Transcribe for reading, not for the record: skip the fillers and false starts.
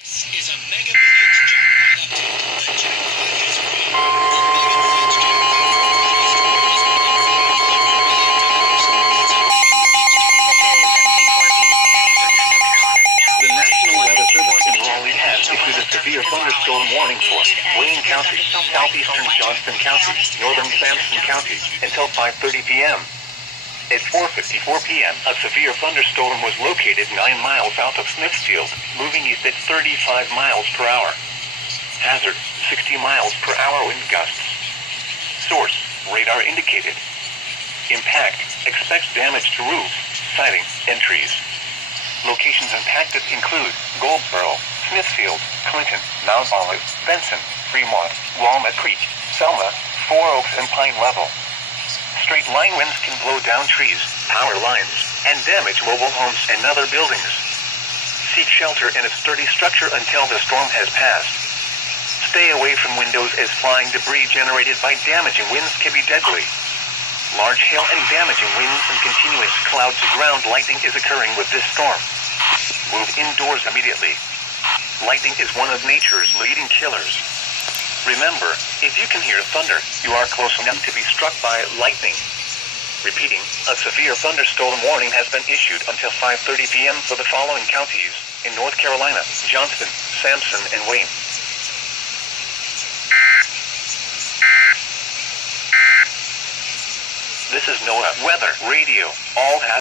This is a Mega Millions jackpot update. The jackpot has grown. The Mega Millions jackpot for BudgetStreamers is $1 billion. The National Weather Service in Raleigh has issued a severe thunderstorm warning for Wayne County, southeastern Johnston County, northern Sampson County, until 5:30 p.m. At 4:54 p.m., a severe thunderstorm was located 9 miles south of Smithfield, moving east at 35 miles per hour. Hazard, 60 miles per hour wind gusts. Source, radar indicated. Impact, expects damage to roofs, siding, and trees. Locations impacted include Goldsboro, Smithfield, Clinton, Mount Olive, Benson, Fremont, Walnut Creek, Selma, Four Oaks, and Pine Level. Straight-line winds can blow down trees, power lines, and damage mobile homes and other buildings. Seek shelter in a sturdy structure until the storm has passed. Stay away from windows as flying debris generated by damaging winds can be deadly. Large hail and damaging winds and continuous cloud-to-ground lightning is occurring with this storm. Move indoors immediately. Lightning is one of nature's leading killers. Remember, if you can hear thunder, you are close enough to be struck by lightning. Repeating, a severe thunderstorm warning has been issued until 5:30 p.m. for the following counties in North Carolina: Johnston, Sampson, and Wayne. This is NOAA Weather Radio. All